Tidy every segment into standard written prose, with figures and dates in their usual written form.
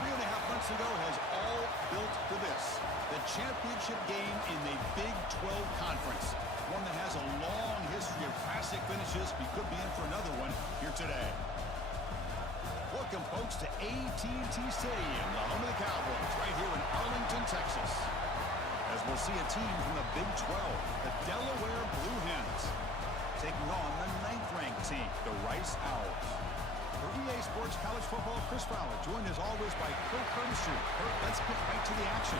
3.5 months ago has all built to this. The championship game in the Big 12 Conference. One that has a long history of classic finishes. We could be in for another one here today. Welcome, folks, to AT&T Stadium, the home of the Cowboys, right here in Arlington, Texas. As we'll see a team from the Big 12, the Delaware Blue Hens, taking on the 9th-ranked team, the Rice Owls. For EA Sports College Football, Chris Fowler, joined as always by Kurt Hermscher. Kurt, let's get right to the action.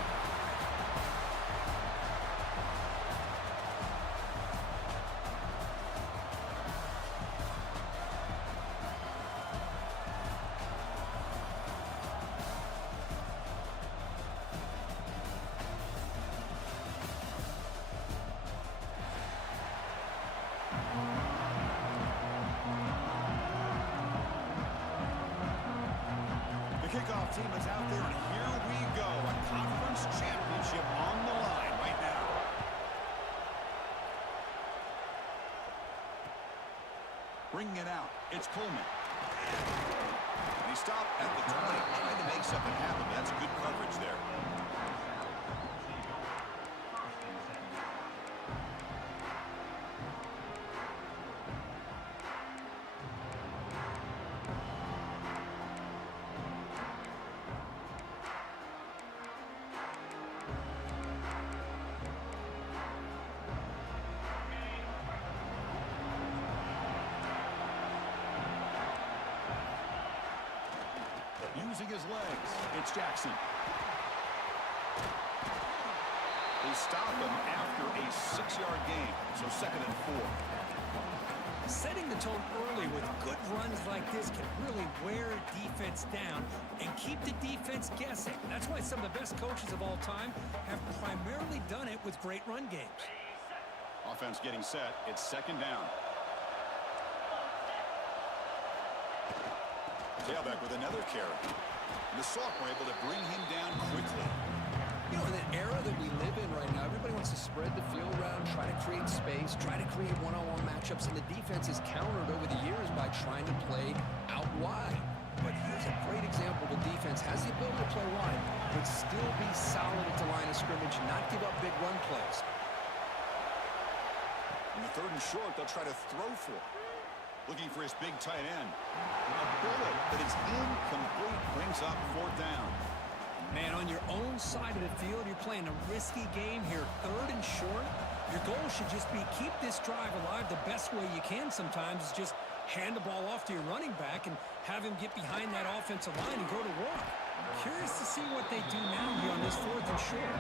Kickoff team is out there, and here we go. A conference championship on the line right now. Bringing it out, it's Coleman. And he stopped at the 20, trying to make something happen. That's good coverage there. Using his legs, it's Jackson. They stop him after a 6-yard gain, so 2nd and 4. Setting the tone early with good runs like this can really wear a defense down and keep the defense guessing. That's why some of the best coaches of all time have primarily done it with great run games. Offense getting set, it's 2nd down. Tailback with another carry. And the Soft were able to bring him down quickly. You know, in the era that we live in right now, everybody wants to spread the field around, try to create space, try to create one-on-one matchups, and the defense is countered over the years by trying to play out wide. But here's a great example. The defense has the ability to play wide, but still be solid at the line of scrimmage, not give up big run plays. In the 3rd and short, they'll try to throw for it. Looking for his big tight end. A bullet that is incomplete, brings up 4th down. Man, on your own side of the field, you're playing a risky game here. 3rd and short. Your goal should just be keep this drive alive the best way you can sometimes is just hand the ball off to your running back and have him get behind that offensive line and go to work. Curious to see what they do now here on this 4th and short.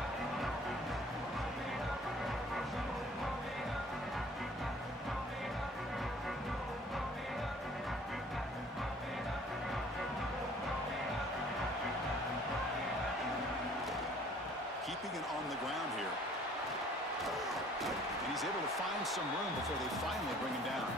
Keeping it on the ground here. And he's able to find some room before they finally bring him down.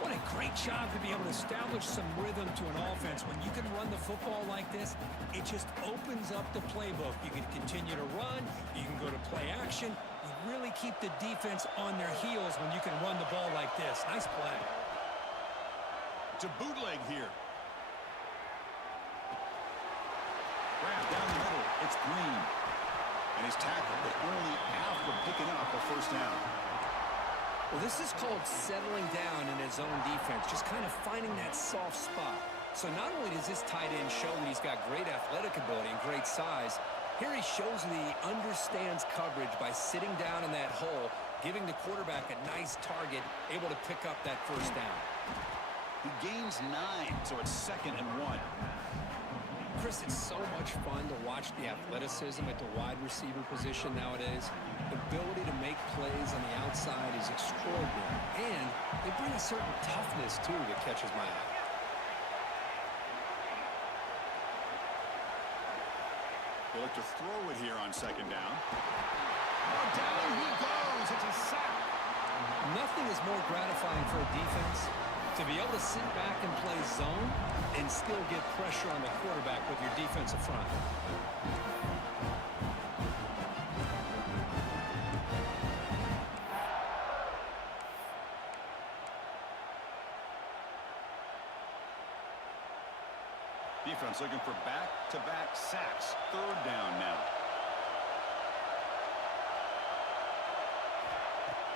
What a great job to be able to establish some rhythm to an offense. When you can run the football like this, it just opens up the playbook. You can continue to run. You can go to play action. You really keep the defense on their heels when you can run the ball like this. Nice play. To bootleg here. Grab down the middle. It's Green. And he's tackled, but only after picking up a 1st down. Well, this is called settling down in his own defense, just kind of finding that soft spot. So not only does this tight end show that he's got great athletic ability and great size, here he shows that he understands coverage by sitting down in that hole, giving the quarterback a nice target, able to pick up that 1st down. He gains 9, so it's 2nd and 1. Chris, it's so much fun to watch the athleticism at the wide receiver position nowadays. The ability to make plays on the outside is extraordinary, and they bring a certain toughness, too, that catches my eye. They look to throw it here on 2nd down. Oh, down he goes. It's a sack. Nothing is more gratifying for a defense to be able to sit back and play zone and still get pressure on the quarterback with your defensive front. Defense looking for back-to-back sacks. Third down now.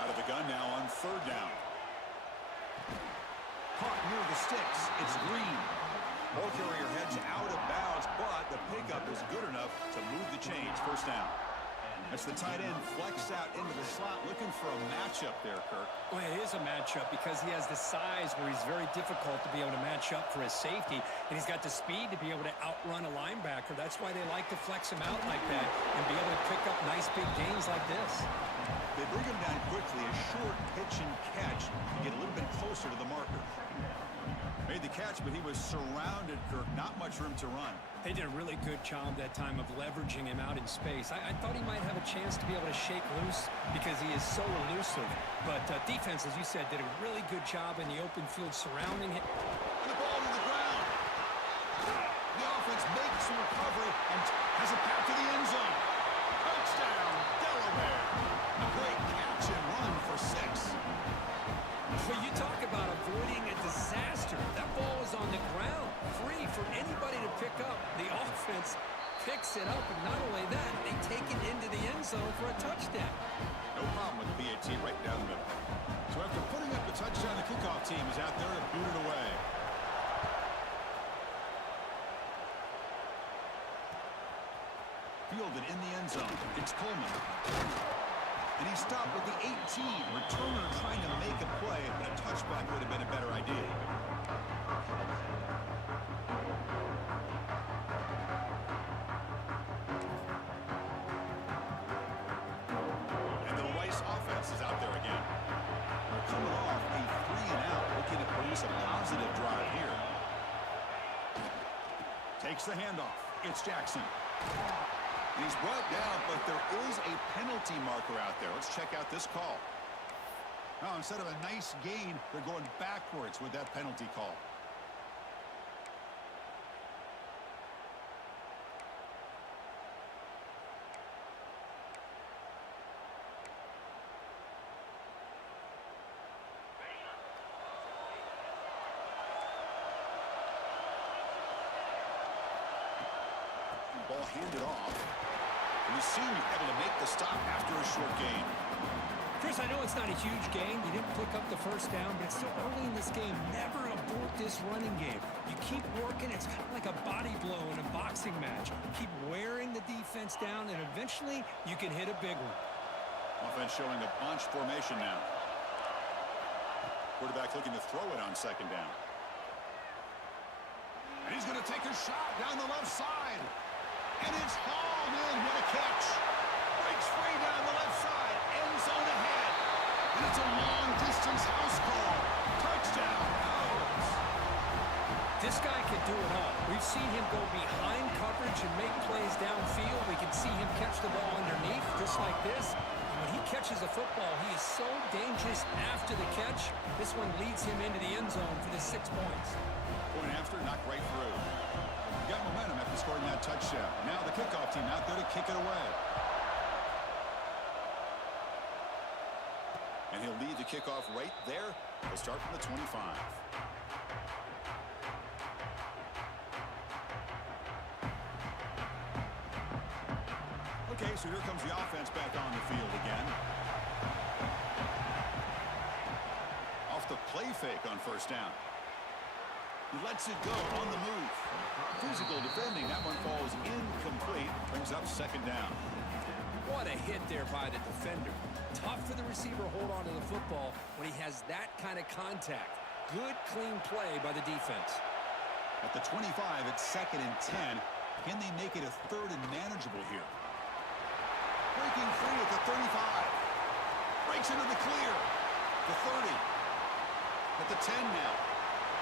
Out of the gun now on third down. Caught near the sticks. It's Green. Ball carrier heads out of bounds, but the pickup is good enough to move the chains. First down. That's the tight end flexed out into the slot, looking for a matchup there, Kirk. Well, it is a matchup because he has the size where he's very difficult to be able to match up for his safety, and he's got the speed to be able to outrun a linebacker. That's why they like to flex him out like that and be able to pick up nice big gains like this. They bring him down quickly, a short pitch and catch to get a little bit closer to the marker. Made the catch, but he was surrounded, Kirk. Not much room to run. They did a really good job that time of leveraging him out in space. I thought he might have a chance to be able to shake loose because he is so elusive. But defense, as you said, did a really good job in the open field surrounding him. The ball to the ground. The offense makes the recovery and has a path to the end zone. Touchdown, Delaware. A great catch and run for 6. Well, you talk about avoiding a disaster. That ball is on the ground, free for anybody to pick up. The offense picks it up, and not only that, they take it into the end zone for a touchdown. No problem with the PAT right down the middle. So after putting up the touchdown, the kickoff team is out there to boot it away. Fielded in the end zone. It's Coleman. And he stopped with the 18. Returner trying to make a play, but a touchback would have been a better idea. And the Rice offense is out there again. They're coming off a 3-and-out, looking to produce a positive drive here. Takes the handoff. It's Jackson. And he's brought down, but there is a penalty marker out there. Let's check out this call. Now, instead of a nice gain, they're going backwards with that penalty call. Ball handed off. And you see him able to make the stop after a short gain. Chris, I know it's not a huge gain. You didn't pick up the first down, but it's still early in this game. Never abort this running game. You keep working. It's kind of like a body blow in a boxing match. Keep wearing the defense down, and eventually you can hit a big one. Offense showing a bunch formation now. Quarterback looking to throw it on second down. And he's going to take a shot down the left side. And it's hauled in. What a catch. Breaks free down the left side. End zone ahead. And it's a long-distance house call. Touchdown, Owls. This guy can do it all. We've seen him go behind coverage and make plays downfield. We can see him catch the ball underneath, just like this. And when he catches a football, he is so dangerous after the catch. This one leads him into the end zone for the 6 points. Point after, knocked right through. Got momentum after scoring that touchdown. Now the kickoff team out there to kick it away. And he'll lead the kickoff right there. He'll start from the 25. Okay, so here comes the offense back on the field again. Off the play fake on first down. He lets it go on the move. Physical defending. That one falls incomplete. Brings up second down. What a hit there by the defender. Tough for the receiver to hold on to the football when he has that kind of contact. Good, clean play by the defense. At the 25, it's 2nd and 10. Can they make it a 3rd and manageable here? Breaking free at the 35. Breaks into the clear. The 30. At the 10 now.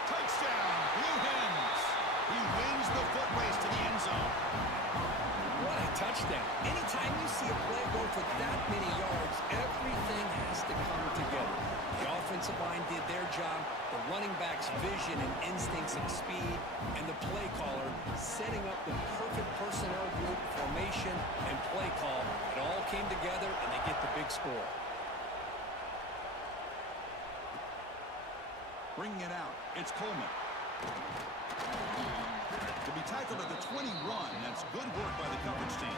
Touchdown, Blue Hens. He wins the foot race to the end zone. What a touchdown. Anytime you see a play go for that many yards, everything has to come together. The offensive line did their job, the running back's vision and instincts and speed, and the play caller setting up the perfect personnel group, formation, and play call. It all came together, and they get the big score. Bringing it out, it's Coleman. To be defense. Good work by the coverage team.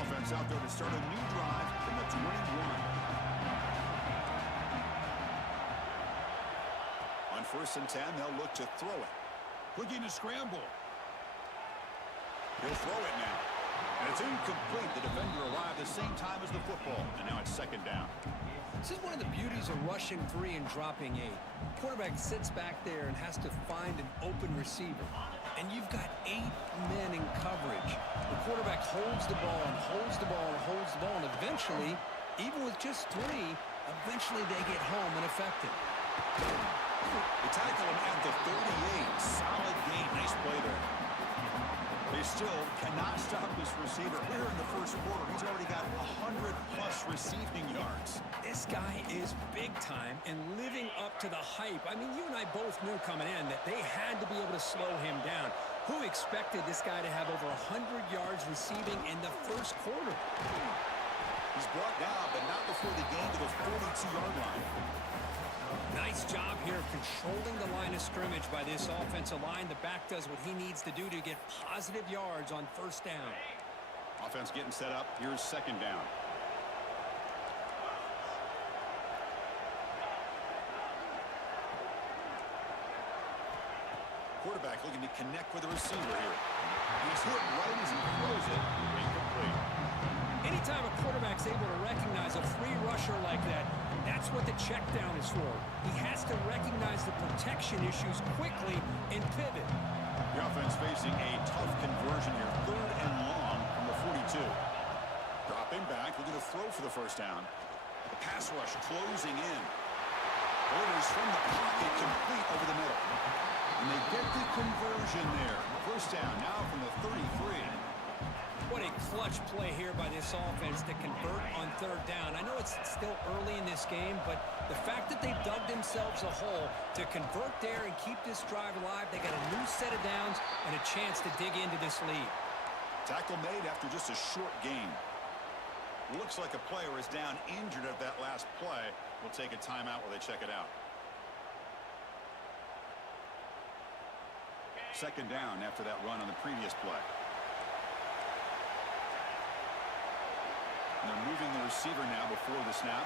Offense out there to start a new drive from the 21. On 1st and 10, they'll look to throw it. Looking to scramble. He'll throw it now. And it's incomplete. The defender arrived the same time as the football. And now it's 2nd down. This is one of the beauties of rushing 3 and dropping 8. Quarterback sits back there and has to find an open receiver. And you've got 8 men in coverage. The quarterback holds the ball and holds the ball and holds the ball. And eventually, even with just 3, eventually they get home and effective. They tackle him at the 38. Solid gain. Nice play there. They still cannot stop this receiver. Here in the 1st quarter, he's already got 100-plus receiving yards. This guy is big time and living up to the hype. I mean, you and I both knew coming in that they had to be able to slow him down. Who expected this guy to have over 100 yards receiving in the 1st quarter? He's brought down, but not before the gain to the 42-yard line. Nice job here of controlling the line of scrimmage by this offensive line. The back does what he needs to do to get positive yards on 1st down. Offense getting set up. Here's 2nd down. Quarterback looking to connect with the receiver here. He's hit right as he throws it. Incomplete. Anytime a quarterback's able to recognize a free rusher like that, that's what the check down is for. He has to recognize the protection issues quickly and pivot. The offense facing a tough conversion here. 3rd and long from the 42. Dropping back, looking to throw for the 1st down. The pass rush closing in. Orders from the pocket complete over the middle. And they get the conversion there. 1st down now from the 33. What a clutch play here by this offense to convert on 3rd down. I know it's still early in this game, but the fact that they've dug themselves a hole to convert there and keep this drive alive, they got a new set of downs and a chance to dig into this lead. Tackle made after just a short gain. Looks like a player is down injured at that last play. We'll take a timeout while they check it out. 2nd down after that run on the previous play. And they're moving the receiver now before the snap.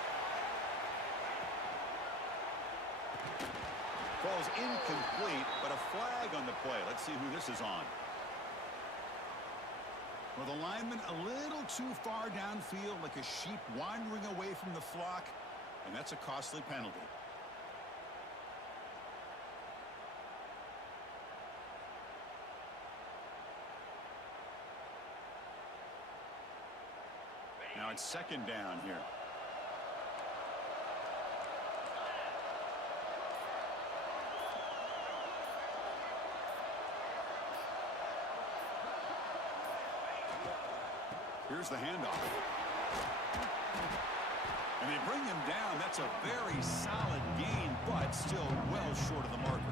Falls incomplete, but a flag on the play. Let's see who this is on. Well, the lineman a little too far downfield, like a sheep wandering away from the flock, and that's a costly penalty. Now it's 2nd down here. Here's the handoff. And they bring him down. That's a very solid gain, but still well short of the marker.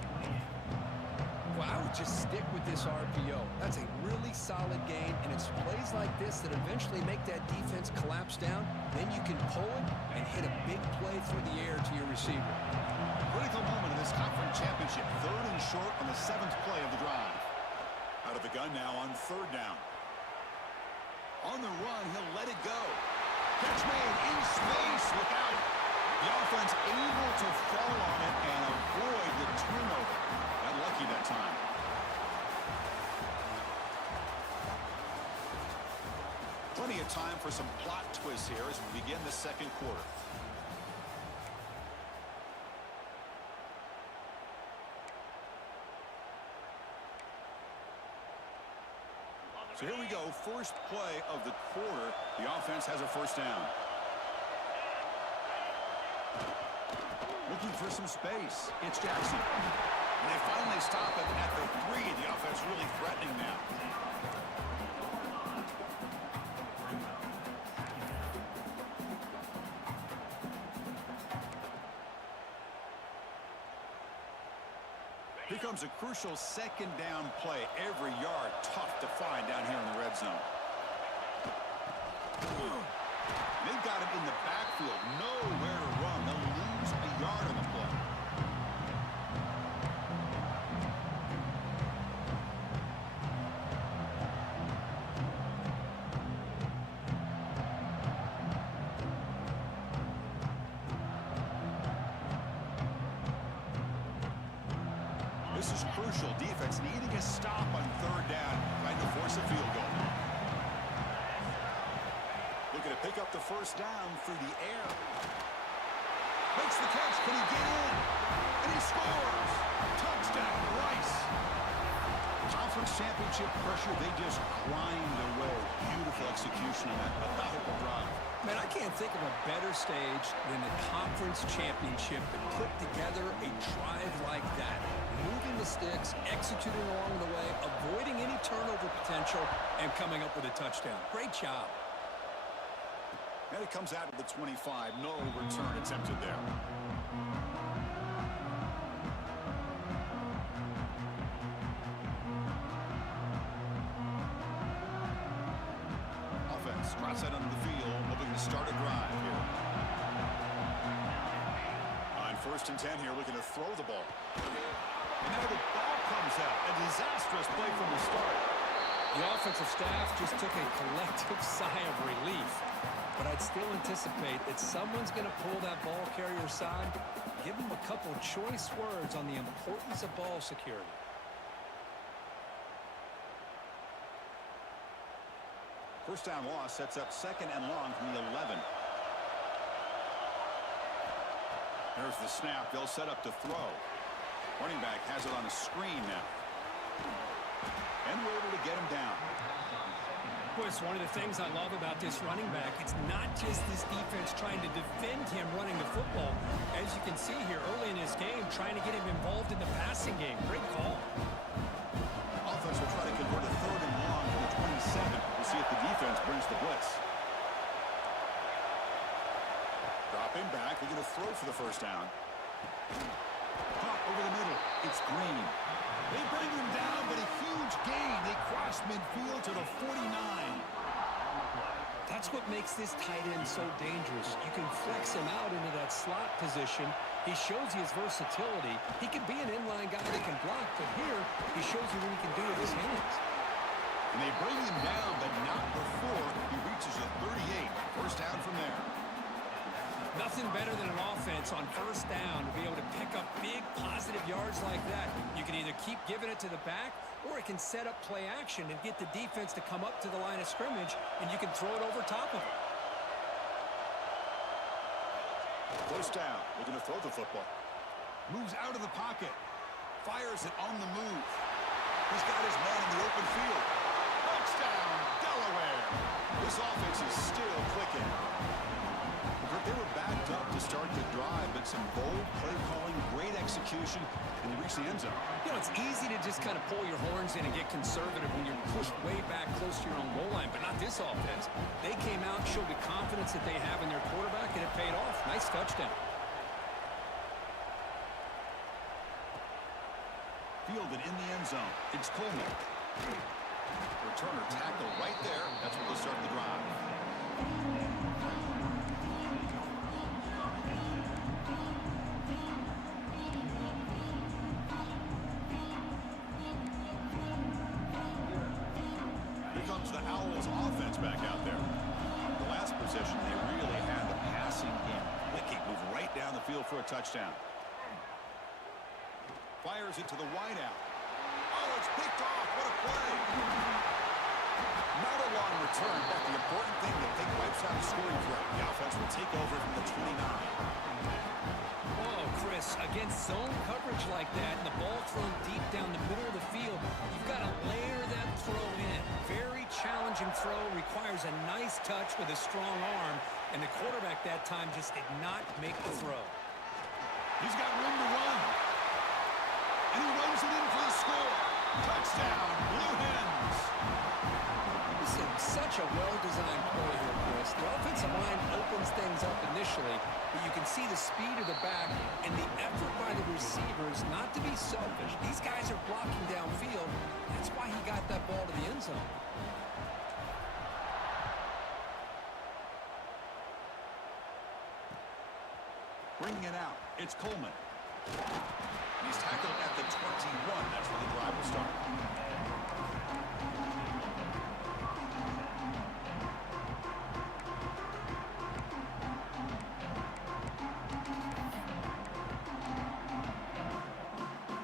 Well, I would just stick with this RPO. That's a really solid gain, and it's plays like this that eventually make that defense collapse down. Then you can pull it and hit a big play through the air to your receiver. Critical moment in this conference championship. 3rd and short on the 7th play of the drive. Out of the gun now on 3rd down. On the run, he'll let it go. Catch made in space. Look out. The offense able to fall on it and avoid the turnover. Got lucky that time. Plenty of time for some plot twists here as we begin the 2nd quarter. So here we go, 1st play of the quarter. The offense has a 1st down. Looking for some space. It's Jackson. And they finally stop him at the 3. The offense really threatening now. Here comes a crucial 2nd down play. Every yard tough to find down here in the red zone. backfield. Nowhere to run. They'll lose a yard on the play. This is crucial. Defense needing a stop on third down, trying to force a field goal. Looking to pick up the first down through the air. Makes the catch. Can he get in? And he scores. Touchdown, Rice. Conference championship pressure, they just grind away. Beautiful execution on that methodical drive. Man, I can't think of a better stage than the conference championship to put together a drive like that. Moving the sticks, executing along the way, avoiding any turnover potential, and coming up with a touchdown. Great job. And it comes out of the 25. No return attempted there. Offense trots out onto the field, hoping to start a drive here. On 1st and 10 here, looking to throw the ball. And now the ball comes out. A disastrous play from the start. The offensive staff just took a collective sigh of relief. But I'd still anticipate that someone's going to pull that ball carrier aside, give him a couple choice words on the importance of ball security. First down loss sets up 2nd and long from the 11. There's the snap. They'll set up to throw. Running back has it on a screen now. And we're able to get him down. Boy, it's one of the things I love about this running back. It's not just this defense trying to defend him running the football. As you can see here early in his game, trying to get him involved in the passing game. Great call. Offense will try to convert a 3rd and long to the 27. We'll see if the defense brings the blitz. Dropping back. They're going to throw for the first down. Caught over the middle. It's Green. They bring him down, but a huge gain. They cross midfield to the 49. That's what makes this tight end so dangerous. You can flex him out into that slot position. He shows you his versatility. He can be an inline guy that can block, but here he shows you what he can do with his hands. And they bring him down, but not before he reaches the 38. First down from there. Nothing better than an offense on first down to be able to pick up big positive yards like that. You can either keep giving it to the back, or it can set up play action and get the defense to come up to the line of scrimmage, and you can throw it over top of it. First down. Looking to throw the football. Moves out of the pocket. Fires it on the move. He's got his man in the open field. Touchdown, Delaware. This offense is still clicking. They were backed up to start the drive, but some bold play calling, great execution, and they reached the end zone. You know, it's easy to just kind of pull your horns in and get conservative when you're pushed way back close to your own goal line, but not this offense. They came out, showed the confidence that they have in their quarterback, and it paid off. Nice touchdown. Fielded in the end zone. It's Coleman. Returner tackle right there. That's where they'll start the drive. The Owls offense back out there. The last possession, they really had the passing game clicking, move right down the field for a touchdown. Fires it to the wideout. Oh, it's picked off. What a play. Not a long return, but the important thing that they wipes out the scoring threat. The offense will take over from the 29. Oh, Chris, against zone coverage like that and the ball thrown deep down the middle of the field, you've got to layer that throw in. Very challenging throw, requires a nice touch with a strong arm, and the quarterback that time just did not make the throw. He's got room to run. And he runs it in for the score. Touchdown, Blue Hens. This is such a well-designed play here, Chris. The offensive line opens things up initially, but you can see the speed of the back and the effort by the receivers not to be selfish. These guys are blocking downfield. That's why he got that ball to the end zone. Bringing it out, it's Coleman. He's tackled at the 21. That's where the drive will start.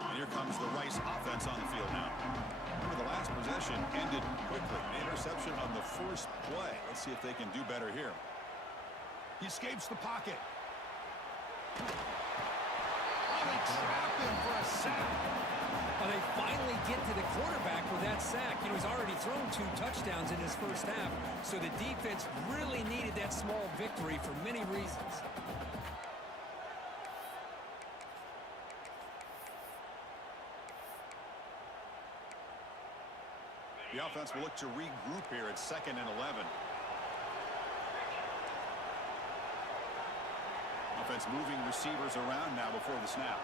And here comes the Rice offense on the field now. Remember, the last possession ended quickly. An interception on the first play. Let's see if they can do better here. He escapes the pocket. Oh, they trap him for a sack. Well, they finally get to the quarterback with that sack. You know, he's already thrown 2 touchdowns in his first half, so the defense really needed that small victory for many reasons. The offense will look to regroup here at 2nd and 11. Offense moving receivers around now before the snap.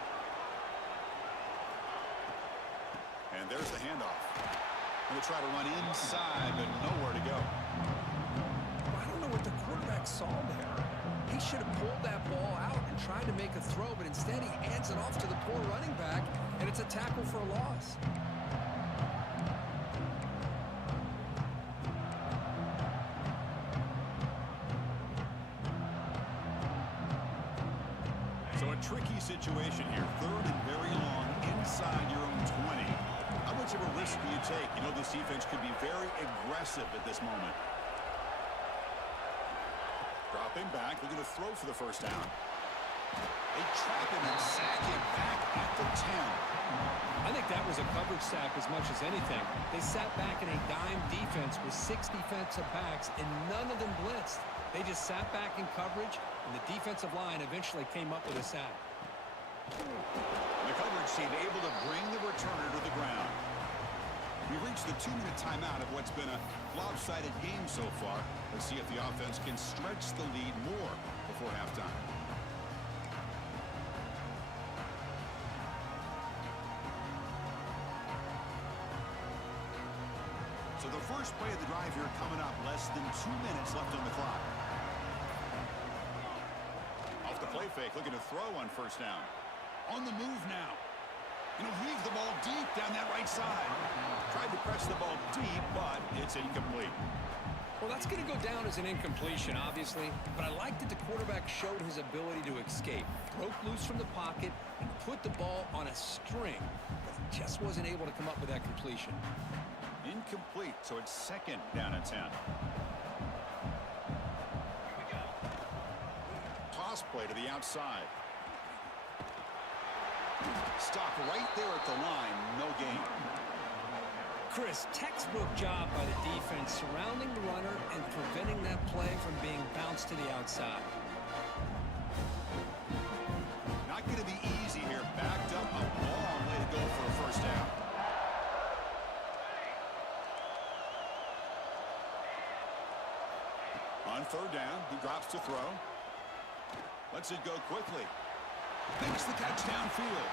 And there's the handoff. Going to try to run inside, but nowhere to go. I don't know what the quarterback saw there. He should have pulled that ball out and tried to make a throw, but instead he hands it off to the poor running back, and it's a tackle for a loss. So a tricky situation here. 3rd and very long inside your own 20. How much of a risk do you take? You know, this defense could be very aggressive at this moment. Dropping back. They're going to throw for the first down. They trap him and sack him back at the 10. I think that was a coverage sack as much as anything. They sat back in a dime defense with 6 defensive backs, and none of them blitzed. They just sat back in coverage, and the defensive line eventually came up with a sack. The coverage team able to bring the returner to the ground. We've reached the 2-minute timeout of what's been a lopsided game so far. Let's see if the offense can stretch the lead more before halftime. So the first play of the drive here coming up. Less than 2 minutes left on the clock. Off the play fake, looking to throw on first down. On the move now. You know, heave the ball deep down that right side. Tried to press the ball deep, but it's incomplete. Well, that's going to go down as an incompletion, obviously, but I like that the quarterback showed his ability to escape, broke loose from the pocket, and put the ball on a string, but he just wasn't able to come up with that completion. Incomplete, so it's 2nd down and 10. Toss play to the outside. Stop right there at the line, no gain. Chris, textbook job by the defense surrounding the runner and preventing that play from being bounced to the outside. Not going to be easy here. Backed up a long way to go for a first down. On 3rd down, he drops to throw. Lets it go quickly. Makes the catch downfield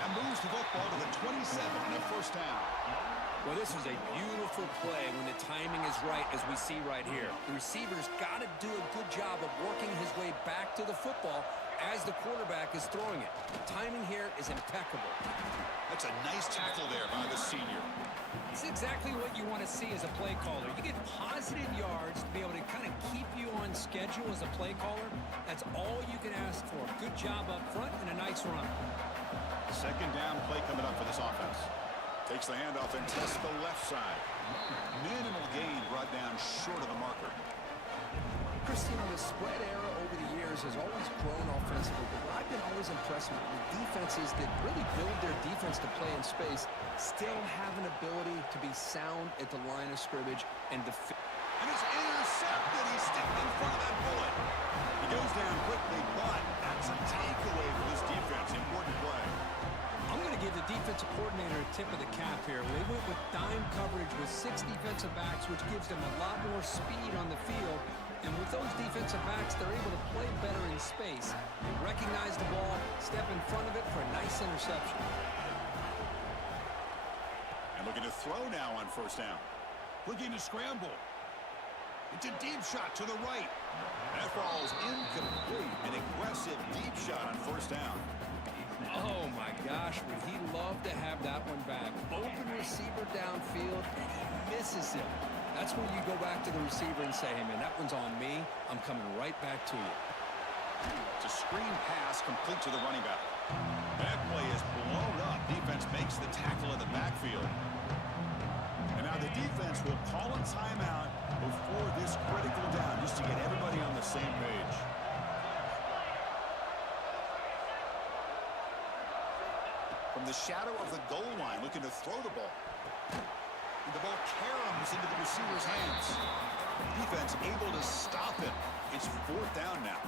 and moves the football to the 27 and a first down. Well, this is a beautiful play when the timing is right, as we see right here. The receiver's got to do a good job of working his way back to the football as the quarterback is throwing it. The timing here is impeccable. That's a nice tackle there by the senior. It's exactly what you want to see as a play caller. You get positive yards to be able to kind of keep you on schedule as a play caller. That's all you can ask for. Good job up front and a nice run. 2nd down play coming up for this offense. Takes the handoff and tests the left side. Minimal gain brought down short of the marker. Christine, the spread era over the years has always grown offensively, but what I've been always impressed with defenses that really build their defense to play in space still have an ability to be sound at the line of scrimmage and defend. And it's intercepted. He's sticked in front of that bullet. He goes down quickly, but that's a takeaway for this defense. Important play. I'm going to give the defensive coordinator a tip of the cap here. They went with dime coverage with 6 defensive backs, which gives them a lot more speed on the field. And with those defensive backs, they're able to play better in space. They recognize the ball, step in front of it for a nice interception. And looking to throw now on first down. Looking to scramble. It's a deep shot to the right. That falls incomplete. An aggressive deep shot on first down. Oh, my gosh, would he love to have that one back. Open receiver downfield, and he misses him. That's when you go back to the receiver and say, hey, man, that one's on me. I'm coming right back to you. It's a screen pass complete to the running back. That play is blown up. Defense makes the tackle in the backfield. And now the defense will call a timeout before this critical down, just to get everybody on the same page. From the shadow of the goal line, looking to throw the ball. And the ball caroms into the receiver's hands. Defense able to stop him. It's fourth down now.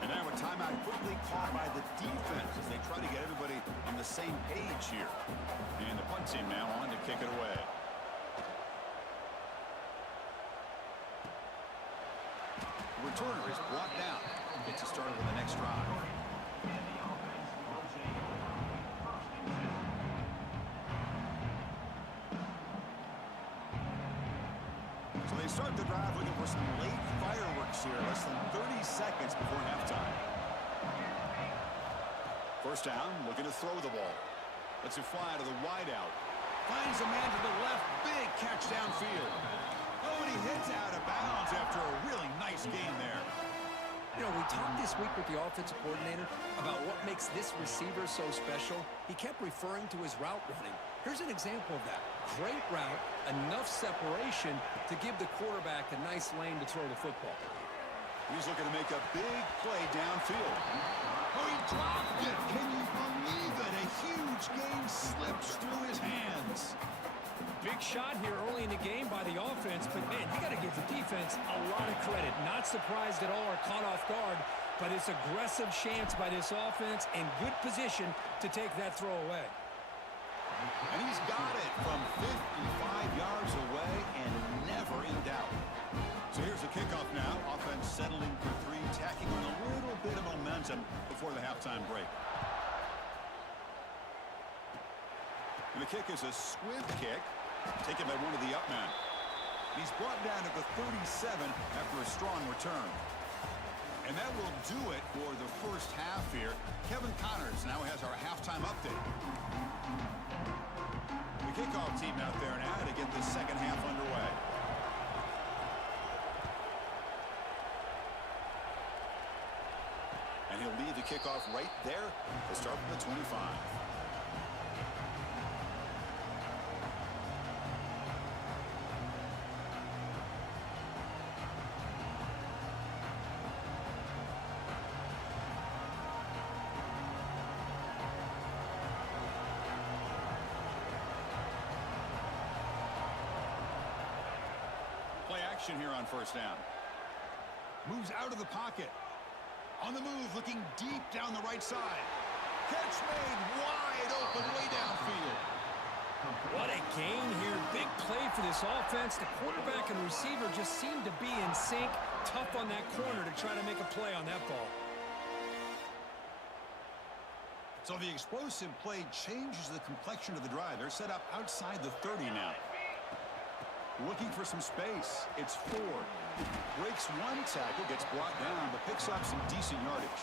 And now a timeout quickly called by the defense as they try to get everybody on the same page here. And the punt team now on to kick it away. The returner is brought down. Gets us started with the next drive. So they start the drive looking for some late fireworks here. Less than 30 seconds before halftime. First down, looking to throw the ball. Lets it fly to the wideout. Finds a man to the left. Big catch downfield. Oh, and he hits out of bounds after a really nice gain there. You know, we talked this week with the offensive coordinator about what makes this receiver so special. He kept referring to his route running. Here's an example of that. Great route, enough separation to give the quarterback a nice lane to throw the football. He's looking to make a big play downfield. Oh, he dropped it. Can you believe it? A huge gain slips through his hands. Big shot here early in the game by the offense, but, man, you got to give the defense a lot of credit. Not surprised at all or caught off guard, but it's aggressive chance by this offense and good position to take that throw away. And he's got it from 55 yards away and never in doubt. So here's the kickoff now. Offense settling for three, tacking on a little bit of momentum before the halftime break. And the kick is a squib kick, taken by one of the up men. He's brought down at the 37 after a strong return. And that will do it for the first half here. Kevin Connors now has our halftime update. The kickoff team out there now to get this second half underway. And he'll lead the kickoff right there to start from the 25. Here on first down. Moves out of the pocket. On the move, looking deep down the right side. Catch made wide open way downfield. What a gain here. Big play for this offense. The quarterback and receiver just seem to be in sync. Tough on that corner to try to make a play on that ball. So the explosive play changes the complexion of the drive. They're set up outside the 30 now. Looking for some space. It's four. Breaks one tackle, gets brought down, but picks up some decent yardage.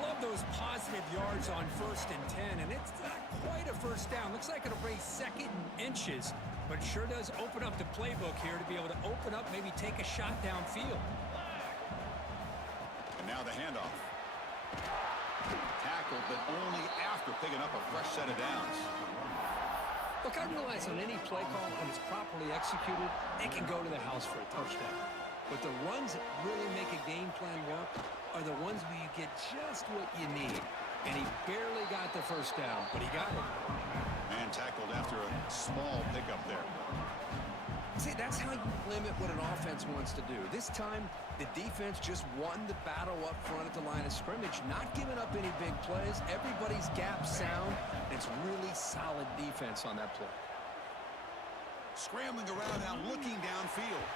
Love those positive yards on 1st and 10, and it's not quite a first down. Looks like it'll bring second and inches, but sure does open up the playbook here to be able to open up, maybe take a shot downfield. And now the handoff. Tackled, but only after picking up a fresh set of downs. Look, I realize on any play call, when it's properly executed, it can go to the house for a touchdown. But the runs that really make a game plan work are the ones where you get just what you need. And he barely got the first down, but he got it. Man tackled after a small pickup there. See, that's how you limit what an offense wants to do. This time, the defense just won the battle up front at the line of scrimmage, not giving up any big plays. Everybody's gap sound. It's really solid defense on that play. Scrambling around now, looking downfield.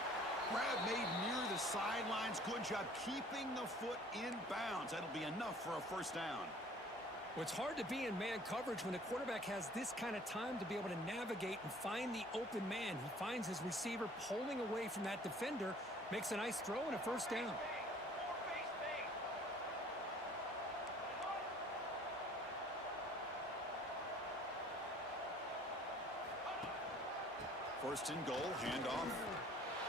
Grab made near the sidelines. Good job keeping the foot in bounds. That'll be enough for a first down. Well, it's hard to be in man coverage when the quarterback has this kind of time to be able to navigate and find the open man. He finds his receiver pulling away from that defender, makes a nice throw and a first down. First and goal, handoff.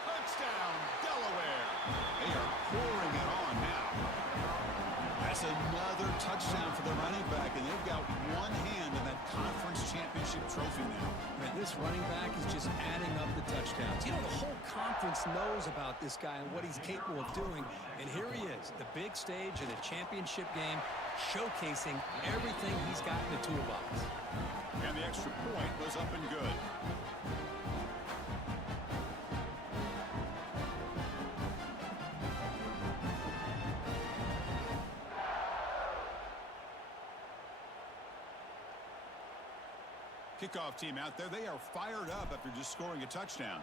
Touchdown, Delaware. They are pouring it on now. That's another touchdown for the running back, and they've got one hand in that conference championship trophy now. Man, this running back is just adding up the touchdowns. You know, the whole conference knows about this guy and what he's capable of doing, and here he is, the big stage of the championship game, showcasing everything he's got in the toolbox. And the extra point was up and good. Kickoff team out there, they are fired up after just scoring a touchdown.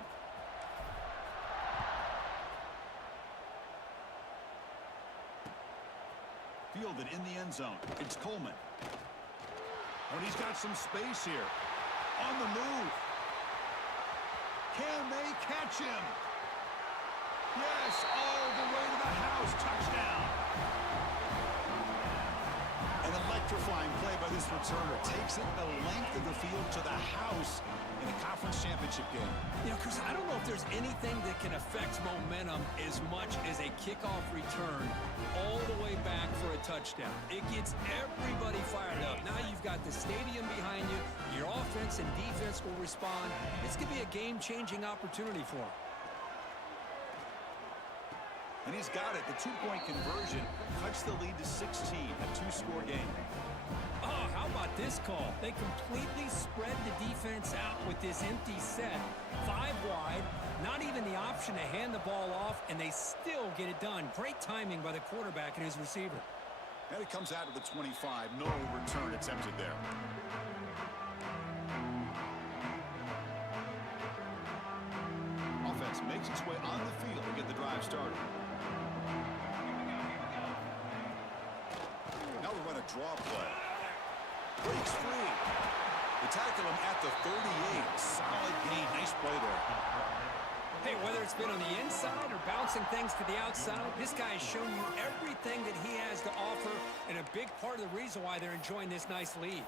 Fielded in the end zone. It's Coleman. Oh, and he's got some space here. On the move. Can they catch him? Yes, all the way to the house. Touchdown. An electrifying play by this returner. Takes it the length of the field to the house in a conference championship game. You know, Chris, I don't know if there's anything that can affect momentum as much as a kickoff return all the way back for a touchdown. It gets everybody fired up. Now you've got the stadium behind you. Your offense and defense will respond. This could be a game-changing opportunity for him. And he's got it. The two-point conversion cuts the lead to 16, a two-score game. Oh, how about this call? They completely spread the defense out with this empty set. 5 wide, not even the option to hand the ball off, and they still get it done. Great timing by the quarterback and his receiver. And it comes out of the 25. No return attempted there. Offense makes its way on the field to get the drive started. Now we run a draw play. Breaks free. They tackle him at the 38. Solid gain. Nice play there. Hey, whether it's been on the inside or bouncing things to the outside, this guy has shown you everything that he has to offer, and a big part of the reason why they're enjoying this nice lead.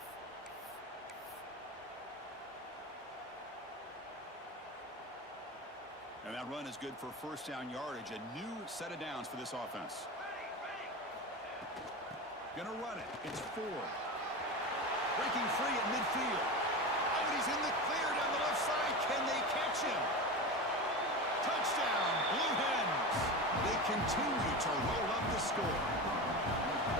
And that run is good for first down yardage. A new set of downs for this offense. Gonna run it. It's 4. Breaking free at midfield. Oh, and he's in the clear down the left side. Can they catch him? Touchdown, Blue Hens. They continue to roll up the score.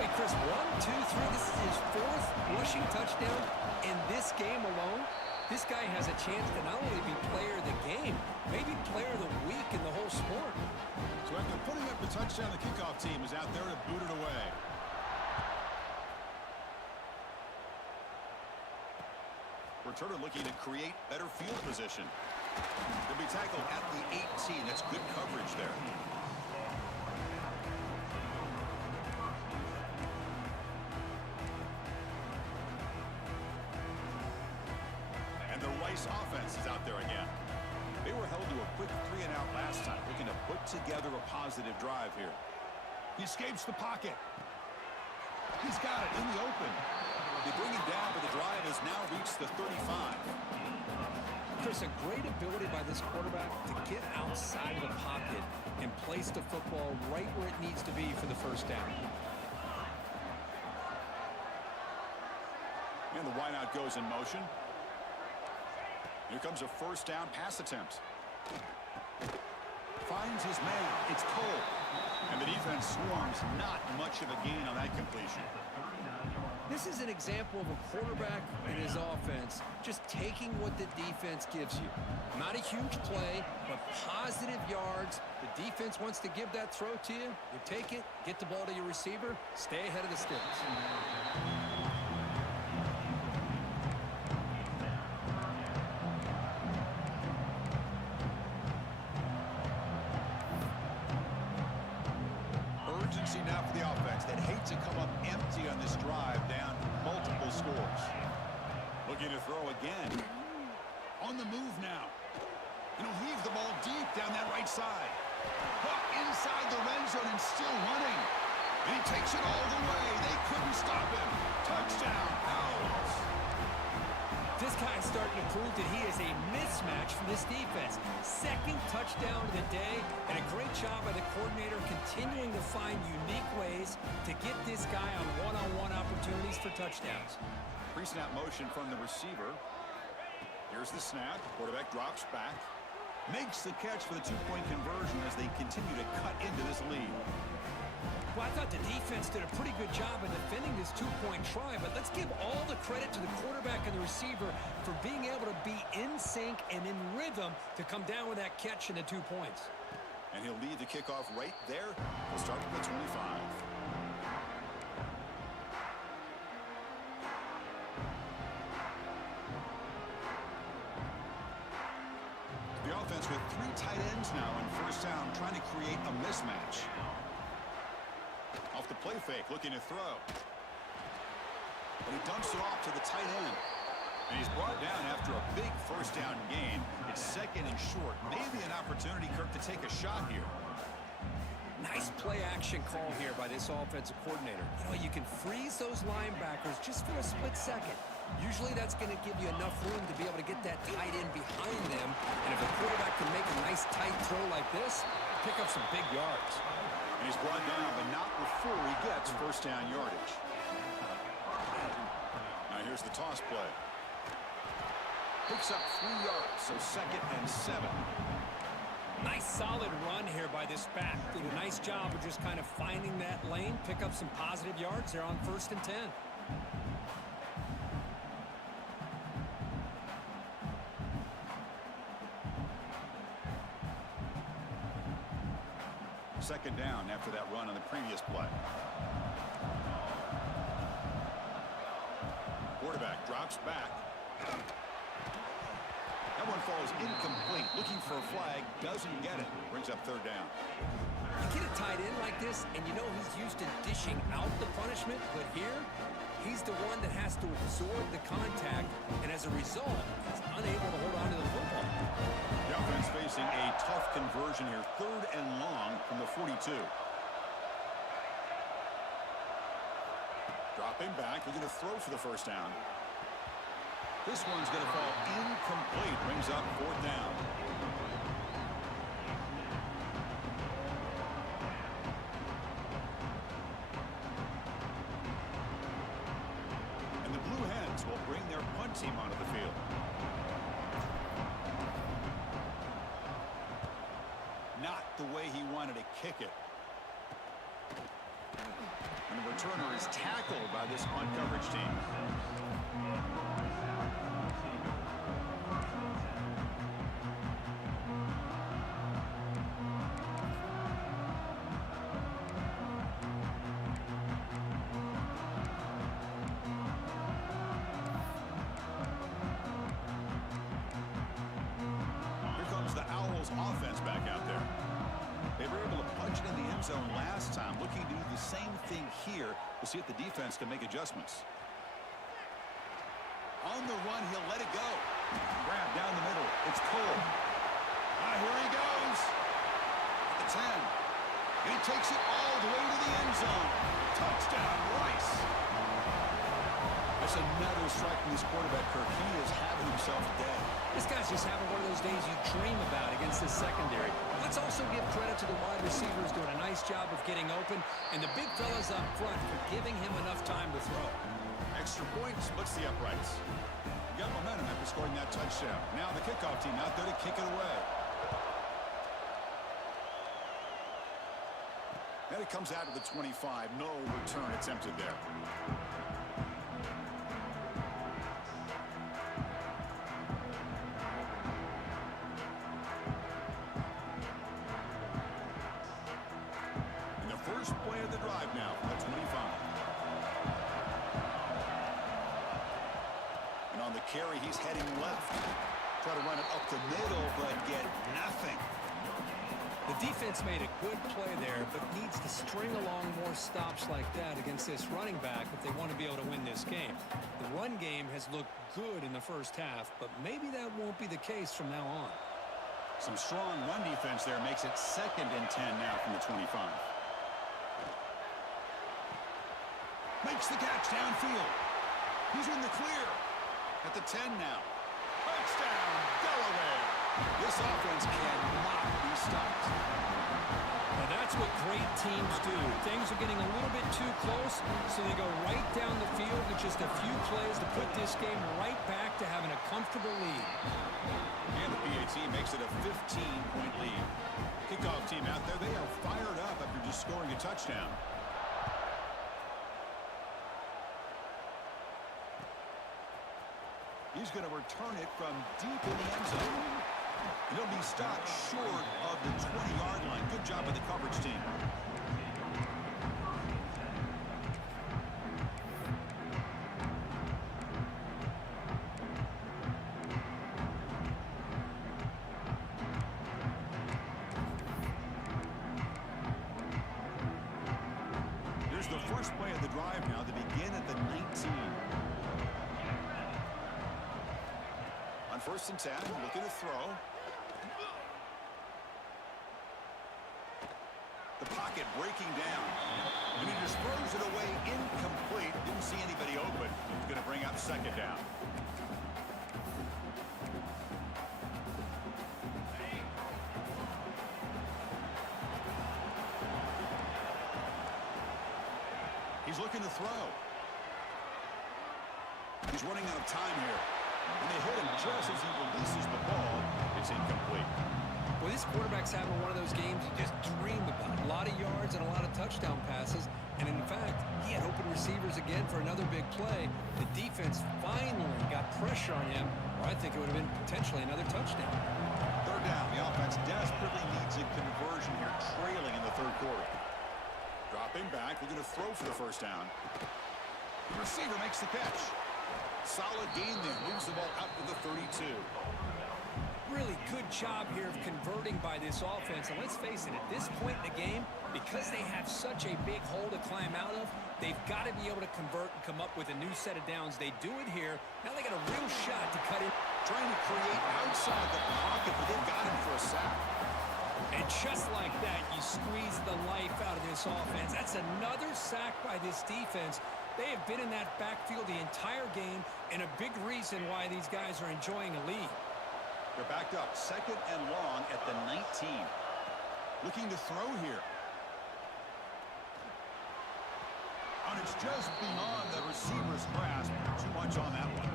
Hey, Chris, 1, 2, 3. This is his 4th rushing touchdown in this game alone. This guy has a chance to not only be player of the game, maybe player of the week in the whole sport. So after putting up the touchdown, the kickoff team is out there to boot it away. Returner looking to create better field position. They'll be tackled at the 18. That's good coverage there. And the Rice offense is out there again. They were held to a quick 3-and-out last time, looking to put together a positive drive here. He escapes the pocket. He's got it in the open. They bring him down, but the drive has now reached the 35. Chris, a great ability by this quarterback to get outside of the pocket and place the football right where it needs to be for the first down. And the wideout goes in motion. Here comes a first down pass attempt. Finds his man. It's Cole. And the defense swarms. Not much of a gain on that completion. This is an example of a quarterback and his offense just taking what the defense gives you. Not a huge play, but positive yards. The defense wants to give that throw to you. You take it, get the ball to your receiver, stay ahead of the sticks. Urgency now for the offense. They I'd hate to come up empty on this drive down multiple scores. Looking to throw again. On the move now. And he'll heave the ball deep down that right side. Hook inside the red zone and still running. And he takes it all the way. They couldn't stop him. Touchdown, Owls. This guy is starting to prove that he is a mismatch for this defense. Second touchdown of the day, and a great job by the coordinator continuing to find unique ways to get this guy on one-on-one opportunities for touchdowns. Pre-snap motion from the receiver. Here's the snap. Quarterback drops back. Makes the catch for the two-point conversion as they continue to cut into this lead. Well, I thought the defense did a pretty good job of defending this two-point try, but let's give all the credit to the quarterback and the receiver for being able to be in sync and in rhythm to come down with that catch and the 2 points. And he'll lead the kickoff right there. We'll start with the 25. The offense with 3 tight ends now in first down, trying to create a mismatch. Off the play fake, looking to throw. But he dumps it off to the tight end. And he's brought down after a big first down gain. It's second and short. Maybe an opportunity, Kirk, to take a shot here. Nice play action call here by this offensive coordinator. You can freeze those linebackers just for a split second. Usually that's going to give you enough room to be able to get that tight end behind them. And if the quarterback can make a nice tight throw like this, pick up some big yards. And he's brought down, but not before he gets first down yardage. Now here's the toss play. Picks up 3 yards, so second and 7. Nice solid run here by this back. Did a nice job of just kind of finding that lane, pick up some positive yards. They're on first and 10. Second down after that run on the previous play. Quarterback drops back. That one falls incomplete. Looking for a flag. Doesn't get it. Brings up third down. You get a tight end like this, and you know he's used to dishing out the punishment, but here, he's the one that has to absorb the contact, and as a result, he's unable to hold on to the football. The offense facing a tough conversion here. Third and long from the 42. Dropping back. Looking to throw for the first down. This one's going to fall incomplete. Brings up fourth down. And the Blue Hens will bring their punt team onto the field. Not the way he wanted to kick it. And the returner is tackled by this punt coverage team. Offense back out there. They were able to punch it in the end zone last time. Looking to do the same thing here to see if the defense can make adjustments. On the run, he'll let it go. Grab down the middle. It's Cole. Here he goes. At the 10. And he takes it all the way to the end zone. Touchdown, Rice. That's another strike from this quarterback, Kirk. He is having himself a day. This guy's just having one of those days you dream about against this secondary. Let's also give credit to the wide receivers doing a nice job of getting open, and the big fellas up front for giving him enough time to throw. Extra point splits the uprights. You got momentum after scoring that touchdown. Now the kickoff team out there to kick it away. And it comes out of the 25. No return attempted there. First play of the drive now from the 25. And on the carry, he's heading left. Try to run it up the middle, but get nothing. The Defense made a good play there, but needs to string along more stops like that against this running back if they want to be able to win this game. The run game has looked good in the first half, but maybe that won't be the case from now on. Some strong run defense there makes it 2nd and 10 now from the 25. Makes the catch downfield. He's in the clear. At the 10 now. Touchdown, Delaware. This offense cannot be stopped. Now that's what great teams do. Things are getting a little bit too close, so they go right down the field with just a few plays to put this game right back to having a comfortable lead. And the PAT makes it a 15-point lead. Kickoff team out there, they are fired up after just scoring a touchdown. He's going to return it from deep in the end zone. And he'll be stopped short of the 20-yard line. Good job by the coverage team. Here's the first play of the drive now to begin at the 19. On 1st and 10, looking to throw. The pocket breaking down. And he just throws it away incomplete. Didn't see anybody open. He's going to bring up 2nd down. He's looking to throw. He's running out of time here. And they hit him just as he releases the ball. It's incomplete. Well, this quarterback's having one of those games you just dream about. A lot of yards and a lot of touchdown passes. And in fact, he had open receivers again for another big play. The defense finally got pressure on him, or I think it would have been potentially another touchdown. 3rd down. The offense desperately needs a conversion here, trailing in the 3rd quarter. Dropping back, looking to throw for the 1st down. The receiver makes the catch. Solid gain there. Moves the ball out to the 32. Really good job here of converting by this offense. And let's face it, at this point in the game, because they have such a big hole to climb out of, they've got to be able to convert and come up with a new set of downs. They do it here. Now they got a real shot to cut in. Trying to create outside the pocket, but they've got him for a sack. And just like that, you squeeze the life out of this offense. That's another sack by this defense. They have been in that backfield the entire game, and a big reason why these guys are enjoying a lead. They're backed up 2nd and long at the 19. Looking to throw here. And it's just beyond the receiver's grasp. Too much on that one.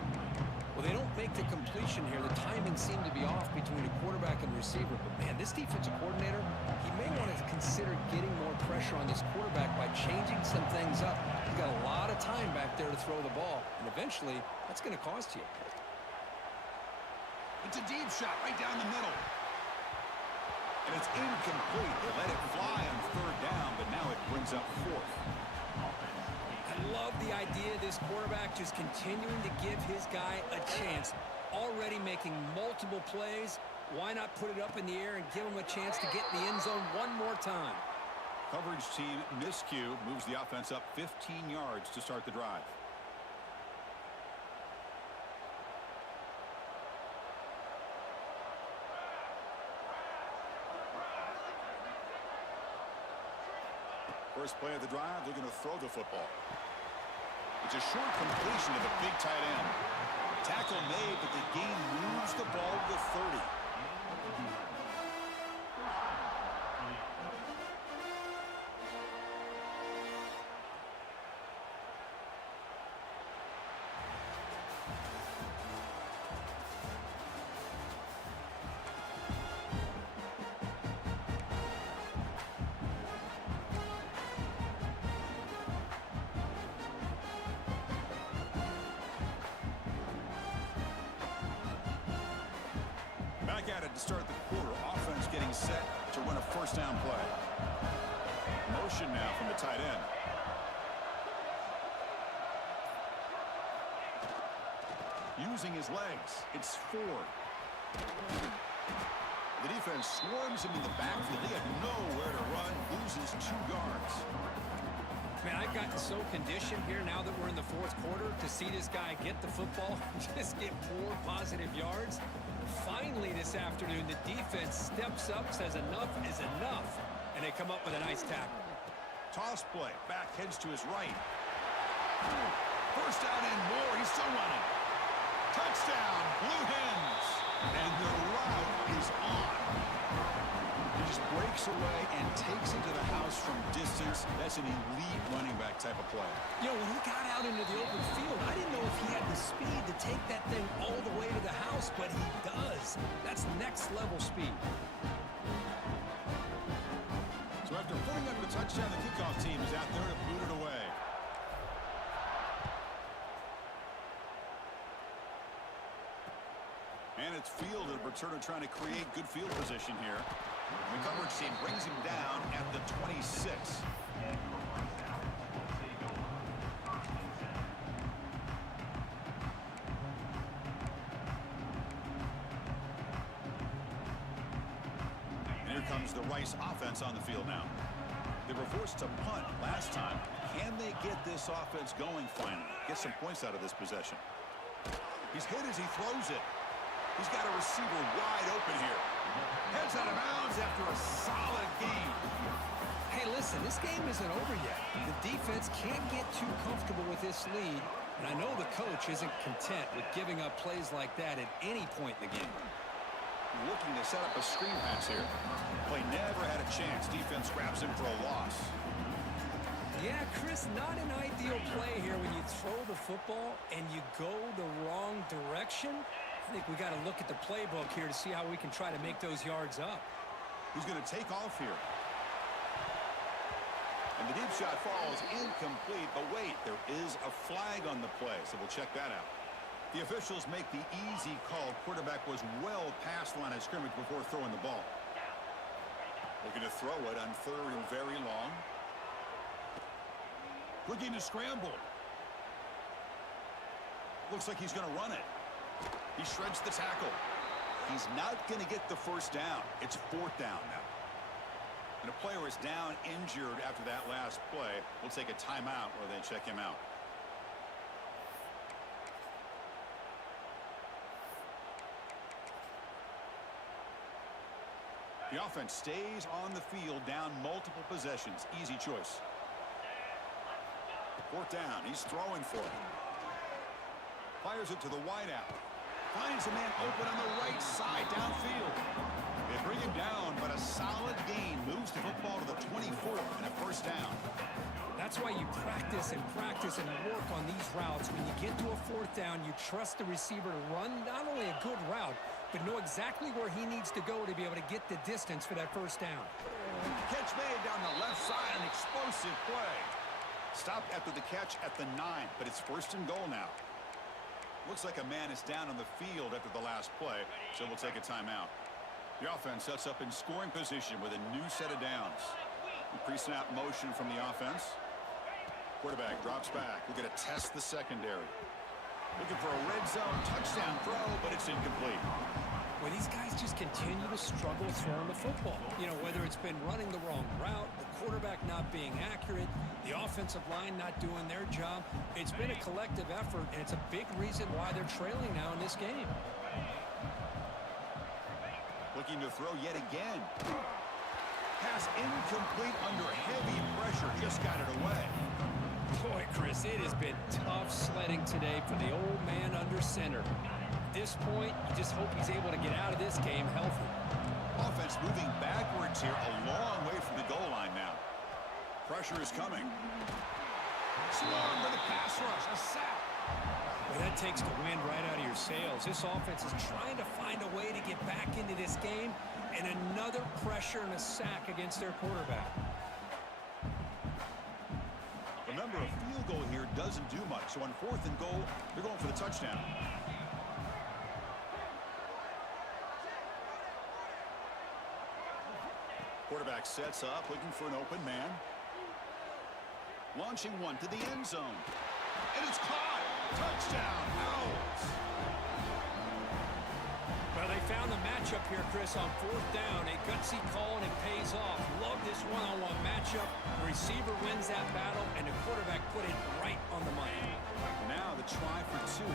Well, they don't make the completion here. The timing seemed to be off between a quarterback and receiver. But, man, this defensive coordinator, he may want to consider getting more pressure on this quarterback by changing some things up. He's got a lot of time back there to throw the ball. And eventually, that's going to cost you. It's a deep shot right down the middle. And it's incomplete. They let it fly on 3rd down, but now it brings up 4th. I love the idea of this quarterback just continuing to give his guy a chance. Already making multiple plays. Why not put it up in the air and give him a chance to get in the end zone one more time? Coverage team miscue moves the offense up 15 yards to start the drive. First play of the drive, looking to throw the football. It's a short completion to the big tight end. Tackle made, but the gain moves the ball to the 30. Back at it to start the quarter. Offense getting set to run a 1st down play. Motion now from the tight end. Using his legs. It's 4. The defense swarms him in the backfield. They have gotten so conditioned here now that we're in the fourth quarter to see this guy get the football, just get 4 positive yards. Finally this afternoon, the defense steps up, says enough is enough, and they come up with a nice tackle. Toss play. Back heads to his right. First down and more. He's still running. Touchdown, Blue Hens. And the route is on. He just breaks away and takes it to the house from distance. That's an elite running back type of play. You know, when he got out into the open field, I didn't know if he had the speed to take that thing all the way to the house, but he does. That's next level speed. So after putting up the touchdown, the kickoff team is out there to boot it away. And it's field, and returner trying to create good field position here. The coverage team brings him down at the 26. And here comes the Rice offense on the field now. They were forced to punt last time. Can they get this offense going finally? Get some points out of this possession. He's hit as he throws it. He's got a receiver wide open here. Heads out of bounds after a solid game. Hey, listen, this game isn't over yet. The defense can't get too comfortable with this lead, and I know the coach isn't content with giving up plays like that at any point in the game. Looking to set up a screen pass here. Play never had a chance. Defense grabs him for a loss. Yeah, Chris, not an ideal play here when you throw the football and you go the wrong direction. I think we got to look at the playbook here to see how we can try to make those yards up. He's going to take off here. And the deep shot falls incomplete. But wait, there is a flag on the play, so we'll check that out. The officials make the easy call. Quarterback was well past the line of scrimmage before throwing the ball. Looking to throw it on 3rd and very long. Looking to scramble. Looks like he's going to run it. He shreds the tackle. He's not going to get the first down. It's 4th down now. And a player is down injured after that last play. We'll take a timeout where they check him out. The offense stays on the field, down multiple possessions. Easy choice. 4th down. He's throwing for it. Fires it to the wideout. Finds a man open on the right side downfield. They bring him down, but a solid gain moves the football to the 24 and a first down. That's why you practice and work on these routes. When you get to a 4th down, you trust the receiver to run not only a good route, but know exactly where he needs to go to be able to get the distance for that first down. Catch made down the left side, an explosive play. Stopped after the catch at the 9, but it's 1st and goal now. Looks like a man is down on the field after the last play, so we'll take a timeout. The offense sets up in scoring position with a new set of downs. Pre-snap motion from the offense. Quarterback drops back. We're going to test the secondary. Looking for a red zone touchdown throw, but it's incomplete. Well, these guys just continue to struggle throwing the football. You know, whether it's been running the wrong route, the quarterback not being accurate, the offensive line not doing their job. It's been a collective effort, and it's a big reason why they're trailing now in this game. Looking to throw yet again. Pass incomplete under heavy pressure. Just got it away. Boy, Chris, it has been tough sledding today for the old man under center. At this point, you just hope he's able to get out of this game healthy. Offense moving backwards here, a long way from the goal line now. Pressure is coming. Swarm for the pass rush, a sack. Well, that takes the wind right out of your sails. This offense is trying to find a way to get back into this game, and another pressure and a sack against their quarterback. Remember, a field goal here doesn't do much, so on 4th and goal, they're going for the touchdown. Quarterback sets up, looking for an open man. Launching one to the end zone. And it's caught! Touchdown, Owls! Well, they found the matchup here, Chris, on 4th down. A gutsy call, and it pays off. Love this one-on-one matchup. The receiver wins that battle, and the quarterback put it right on the money. Now the try for two.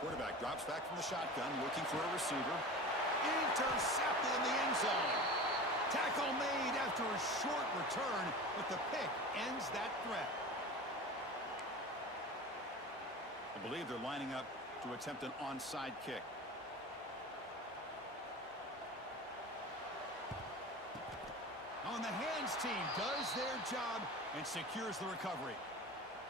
Quarterback drops back from the shotgun, looking for a receiver. Intercepted in the end zone. Tackle made after a short return, but the pick ends that threat. I believe they're lining up to attempt an onside kick. On the hands team does their job and secures the recovery.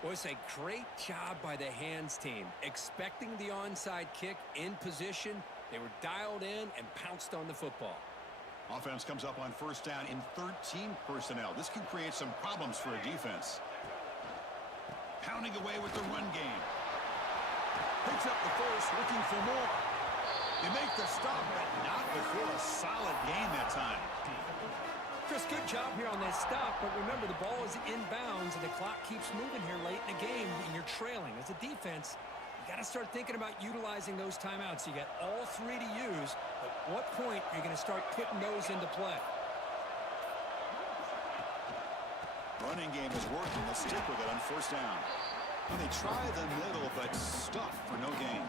Well, it's a great job by the hands team. Expecting the onside kick in position, they were dialed in and pounced on the football. Offense comes up on first down in 13 personnel. This can create some problems for a defense. Pounding away with the run game. Picks up the first, looking for more. They make the stop, but not before a solid gain that time. Chris, good job here on that stop, but remember the ball is inbounds and the clock keeps moving here late in the game and you're trailing. As a defense, you got to start thinking about utilizing those timeouts. You got all three to use, but at what point are you going to start putting those into play? Running game is working. Let's stick with it on first down. And they try the middle, but stuff for no gain.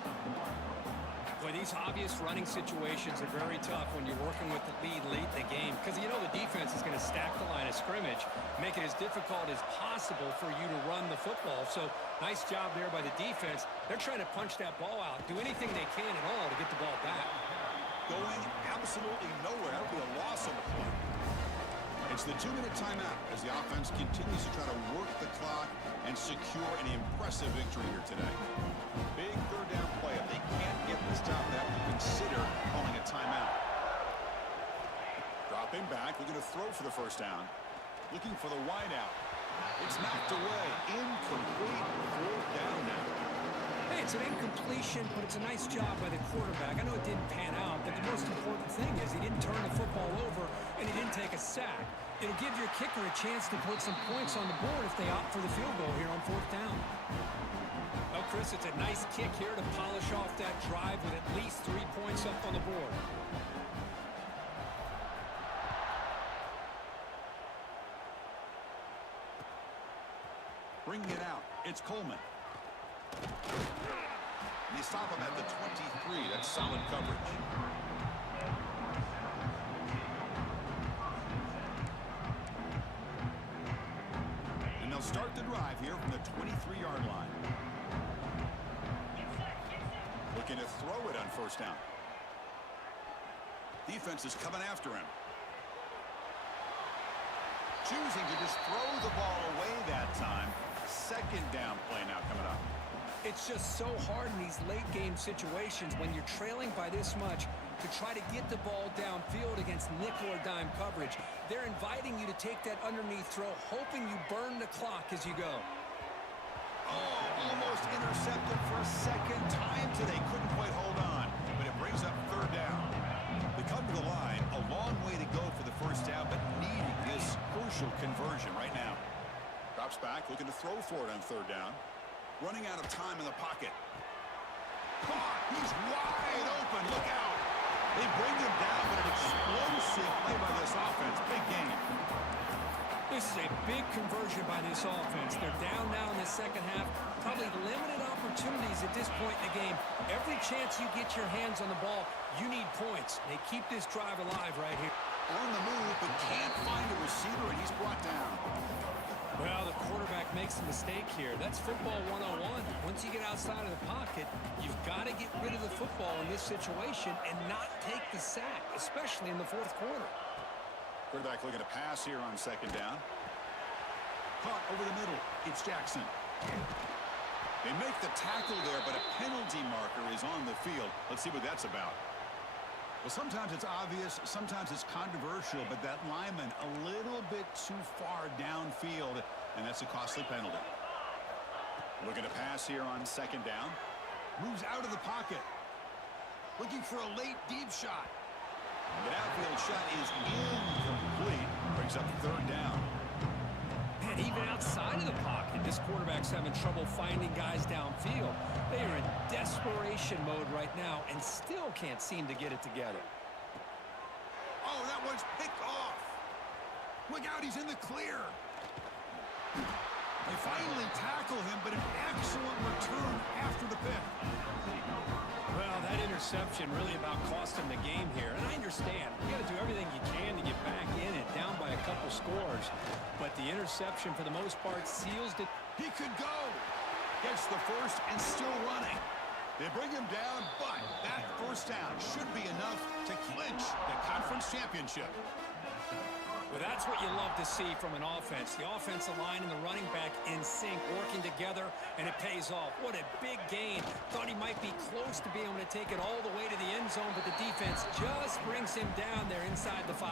Boy, these obvious running situations are very tough when you're working with the lead late in the game because you know the defense is going to stack the line of scrimmage, make it as difficult as possible for you to run the football. So nice job there by the defense. They're trying to punch that ball out, do anything they can at all to get the ball back. Going absolutely nowhere. That'll be a loss on the play. It's the 2-minute timeout as the offense continues to try to work the clock and secure an impressive victory here today. Big third down play. If they can't get the stop, they have to consider calling a timeout. Dropping back, looking to throw for the first down. Looking for the wide out. It's knocked away. Incomplete. Fourth down now. Hey, it's an incompletion, but it's a nice job by the quarterback. I know it didn't pan out, but the most important thing is he didn't turn the football over and he didn't take a sack. It'll give your kicker a chance to put some points on the board if they opt for the field goal here on fourth down. Well, Chris, it's a nice kick here to polish off that drive with at least 3 points up on the board. Bringing it out. It's Coleman. And they stop him at the 23. That's solid coverage. And they'll start the drive here from the 23-yard line. Looking to throw it on first down. Defense is coming after him. Choosing to just throw the ball away that time. Second down play now coming up. It's just so hard in these late-game situations when you're trailing by this much to try to get the ball downfield against nickel or dime coverage. They're inviting you to take that underneath throw, hoping you burn the clock as you go. Oh, almost intercepted for a second time today. Couldn't quite hold on, but it brings up third down. They come to the line, a long way to go for the first down, but needing this crucial conversion right now. Drops back, looking to throw for it on third down. Running out of time in the pocket. Caught! He's wide open. Look out! They bring him down, but an explosive play by this offense. Big game. This is a big conversion by this offense. They're down now in the second half. Probably limited opportunities at this point in the game. Every chance you get your hands on the ball, you need points. They keep this drive alive right here. On the move, but can't find a receiver, and he's brought down. Well, the quarterback makes a mistake here. That's football 101. Once you get outside of the pocket, you've got to get rid of the football in this situation and not take the sack, especially in the fourth quarter. Quarterback looking to pass here on second down. Caught over the middle. It's Jackson. They make the tackle there, but a penalty marker is on the field. Let's see what that's about. Well, sometimes it's obvious, sometimes it's controversial, but that lineman a little bit too far downfield, and that's a costly penalty. Looking to pass here on second down. Moves out of the pocket. Looking for a late deep shot. The outfield shot is incomplete. Brings up third down. And even outside of the pocket, this quarterback's having trouble finding guys downfield. They are in desperation mode right now and still can't seem to get it together. Oh, that one's picked off. Look out, he's in the clear. They finally tackle him, but an excellent return after the pick. Well, that interception really about cost him the game here. And I understand. You got to do everything you can to get back in and down by a couple scores. But the interception, for the most part, seals it. He could go. Gets the first and still running. They bring him down, but that first down should be enough to clinch the conference championship. Well, that's what you love to see from an offense. The offensive line and the running back in sync, working together, and it pays off. What a big gain. Thought he might be close to being able to take it all the way to the end zone, but the defense just brings him down there inside the 5.